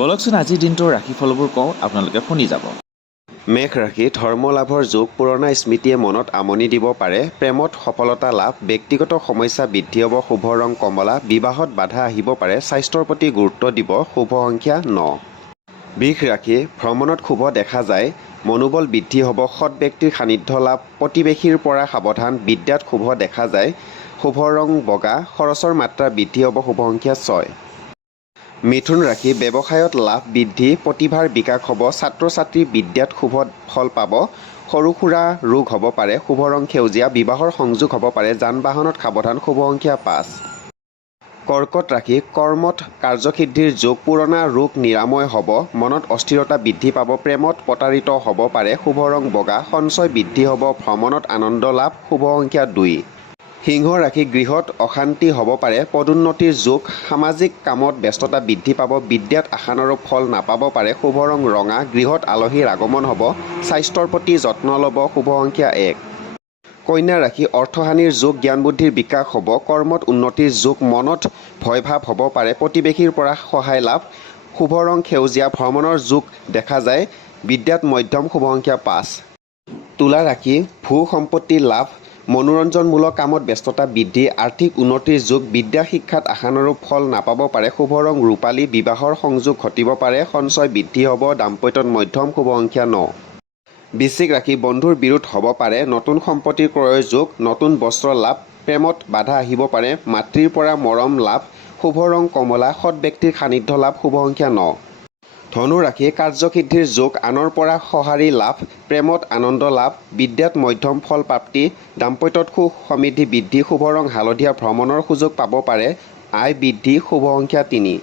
বলকচোন আজিৰ দিনটোৰ ৰাশিফলবোৰ কওঁ, আপোনালোকে শুনি যাব। মেঘ ৰাশি ধৰ্মলাভৰ যুগ পুৰণা স্মৃতিয়ে মনত আমনি দিব পাৰে। প্ৰেমত সফলতা লাভ, ব্যক্তিগত সমস্যা বৃদ্ধি হ'ব, শুভ ৰং কমলা, বিবাহত বাধা আহিব পাৰে, স্বাস্থ্যৰ প্ৰতি গুৰুত্ব দিব, শুভ সংখ্যা 9। বৃষ ৰাশি ভ্ৰমণত শুভ দেখা যায়, মনোবল বৃদ্ধি হ'ব, সৎ ব্যক্তিৰ সান্নিধ্য লাভ, প্ৰতিবেশীৰ পৰা সাৱধান, বিদ্যাত শুভ দেখা যায়, শুভ ৰং বগা, খৰচৰ মাত্ৰা বৃদ্ধি হ'ব, শুভ সংখ্যা 6। মিথুন ৰাশি ব্যৱসায়ত লাভ বৃদ্ধি, প্ৰতিভাৰ বিকাশ হ'ব, ছাত্ৰ ছাত্ৰী বিদ্যাত শুভ ফল পাব, সৰু সুৰা ৰোগ হ'ব পাৰে, শুভ ৰং সেউজীয়া, বিবাহৰ সংযোগ হ'ব পাৰে, যান বাহনত সাৱধান, শুভ সংখ্যা 5। কৰ্কট ৰাশি কৰ্মত কাৰ্যসিদ্ধিৰ যোগ, পুৰণা ৰোগ নিৰাময় হ'ব, মনত অস্থিৰতা বৃদ্ধি পাব, প্ৰেমত প্ৰতাৰিত হ'ব পাৰে, শুভ ৰং বগা, সঞ্চয় বৃদ্ধি হ'ব, ভ্ৰমণত আনন্দ লাভ, শুভ সংখ্যা 2। সিংহ ৰাশি গৃহত অশান্তি হ'ব পাৰে, পদোন্নতিৰ যোগ, সামাজিক কামত ব্যস্ততা বৃদ্ধি পাব, বিদ্যাত আশানুৰূপ ফল নাপাব পাৰে, শুভ ৰং ৰঙা, গৃহত আলহীৰ আগমন হ'ব, স্বাস্থ্যৰ প্ৰতি যত্ন ল'ব, শুভ সংখ্যা 1। কন্যা ৰাশি অৰ্থহানিৰ যোগ, জ্ঞান বুদ্ধিৰ বিকাশ হ'ব, কৰ্মত উন্নতিৰ যোগ, মনত ভয়ভাৱ হ'ব পাৰে, প্ৰতিবেশীৰ পৰা সহায় লাভ, শুভ ৰং সেউজীয়া, ভ্ৰমণৰ যোগ দেখা যায়, বিদ্যাত মধ্যম, শুভ সংখ্যা 5। তুলা ৰাশি ভূ সম্পত্তি লাভ, মনোৰঞ্জনমূলক কামত ব্যস্ততা বৃদ্ধি, আৰ্থিক উন্নতিৰ যোগ, বিদ্যা শিক্ষাত আশানুৰূপ ফল নাপাব পাৰে, শুভ ৰং ৰূপালী, বিবাহৰ সংযোগ ঘটিব পাৰে, সঞ্চয় বৃদ্ধি হ'ব, দাম্পত্যত মধ্যম, শুভ সংখ্যা 9। বৃশ্চিক ৰাশি বন্ধুৰ বিৰোধ হ'ব পাৰে, নতুন সম্পত্তিৰ ক্ৰয়ৰ যোগ, নতুন বস্ত্ৰ লাভ, প্ৰেমত বাধা আহিব পাৰে, মাতৃৰ পৰা মৰম লাভ, শুভ ৰং কমলা, সৎ ব্যক্তিৰ সান্নিধ্য লাভ, শুভ সংখ্যা 9। ধনু ৰাশি কাৰ্যসিদ্ধিৰ যোগ, আনৰ পৰা সঁহাৰি লাভ, প্ৰেমত আনন্দ লাভ, বিদ্যাত মধ্যম ফল প্ৰাপ্তি, দাম্পত্যত সুখ সমৃদ্ধি বৃদ্ধি, শুভ ৰং হালধীয়া, ভ্ৰমণৰ সুযোগ পাব পাৰে, আয় বৃদ্ধি, শুভ সংখ্যা 3।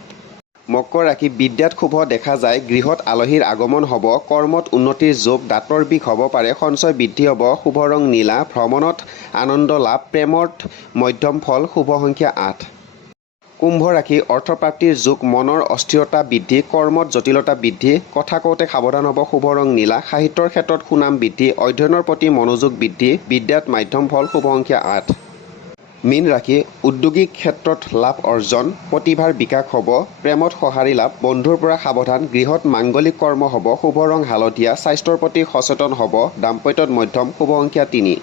মকৰ ৰাশি বিদ্যাত শুভ দেখা যায়, গৃহত আলহীৰ আগমন হ'ব, কৰ্মত উন্নতিৰ যোগ, দাঁতৰ বিষ হ'ব পাৰে, সঞ্চয় বৃদ্ধি হ'ব, শুভ ৰং নীলা, ভ্ৰমণত আনন্দ লাভ, প্ৰেমত মধ্যম ফল, শুভ সংখ্যা 8। কুম্ভ ৰাশি অৰ্থপ্ৰাপ্তিৰ যোগ, মনৰ অস্থিৰতা বৃদ্ধি, কৰ্মত জটিলতা বৃদ্ধি, কথা কওঁতে সাৱধান হ'ব, শুভ ৰং নীলা, সাহিত্যৰ ক্ষেত্ৰত সুনাম বৃদ্ধি, অধ্যয়নৰ প্ৰতি মনোযোগ বৃদ্ধি, বিদ্যাত মাধ্যম ফল, শুভ সংখ্যা 8। মীন ৰাশি উদ্যোগিক ক্ষেত্ৰত লাভ অৰ্জন, প্ৰতিভাৰ বিকাশ হ'ব, প্ৰেমত সঁহাৰি লাভ, বন্ধুৰ পৰা সাৱধান, গৃহত মাংগলিক কৰ্ম হ'ব, শুভ ৰং হালধীয়া, স্বাস্থ্যৰ প্ৰতি সচেতন হ'ব, দাম্পত্যত মধ্যম, শুভ সংখ্যা 3।